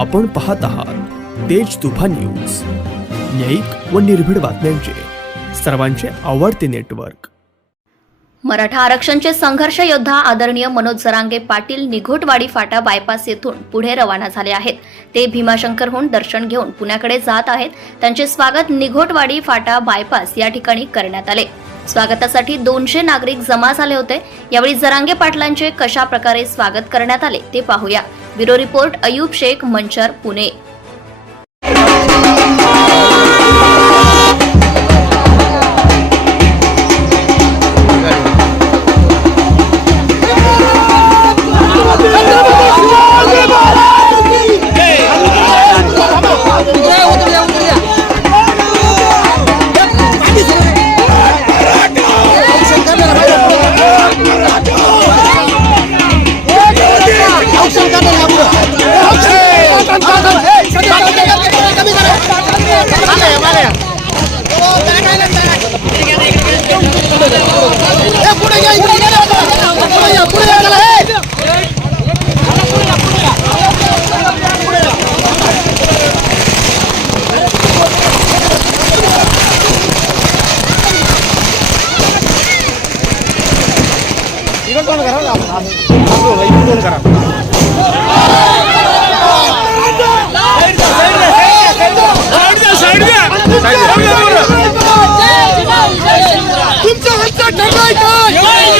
आपण पाहत आहात तेज तुफान न्यूज. न्यायिक व निर्भीड बातम्यांचे. सर्वांचे आवडते नेटवर्क. मराठा आरक्षणचे संघर्ष योद्धा आदरणीय मनोज जरांगे पाटील निघोटवाडी फाटा बायपास येथून पुढे रवाना झाले आहेत. ते भीमाशंकरहून दर्शन घेऊन पुण्याकडे जात आहेत. त्यांचे स्वागत निघोटवाडी फाटा बायपास या ठिकाणी करण्यात आले. स्वागतासाठी दोनशे नागरिक जमा झाले होते. यावेळी जरांगे पाटलांचे कशा प्रकारे स्वागत करण्यात आले ते पाहूया. Bureau report Ayub Shaikh Manchar Pune. জয়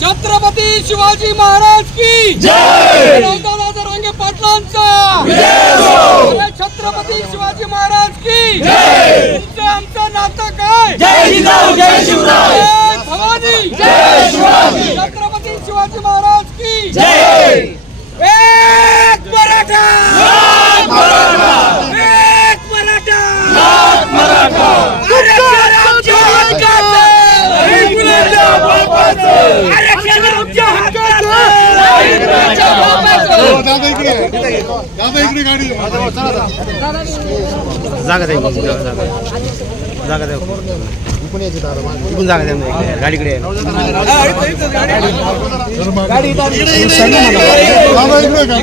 छत्रपती शिवाजी महाराज की दादा पाटलांचा हो! छत्रपती शिवाजी महाराज की आमचं नातं काय? जय शिवराय छत्रपती शिवाजी महाराज की एक मराठा एक मराठा आरक्षण आमच्या हक्काचं. आरक्षण आमच्या हक्काचं. दादा इकडे जागा द्या इकडून, जागा जागा जागा द्या इकडून जागा द्या इकडे, गाडीकडे आहे. दादा इकडे गाडी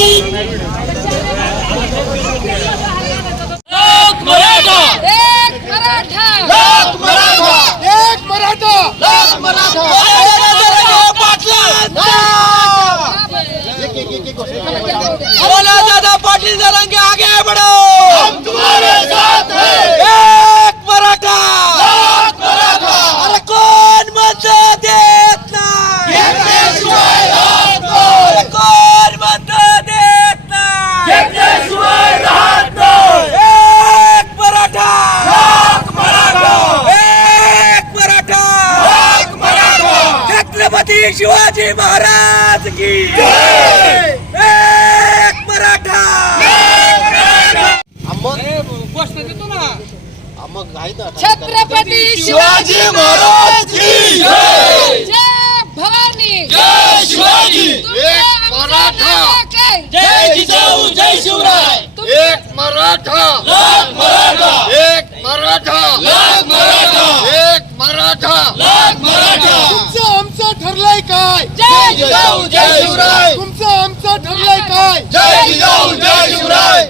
पाटील जरांगे आगे बढ़ो। हम तुम्हारे साथ एक मराठा। अरे कोण मत देत नाही कोण मत देत नाही एक मराठा। एक मराठा। छत्रपती शिवाजी महाराज की एक मराठा घोषणा देतो ना मग आहे ना छत्रपती शिवाजी महाराज की जय! जय भवानी! जय शिवाजी! एक मराठा! जय जिजाऊ जय शिवराय! एक मराठा! लाख मराठा! एक मराठा! लाख मराठा! एक मराठा! लाख मराठा! तुमचं आमचं ठरलंय काय? जय जिजाऊ जय शिवराय! तुमचं आमचं ठरलंय काय? जय जिजाऊ जय शिवराय!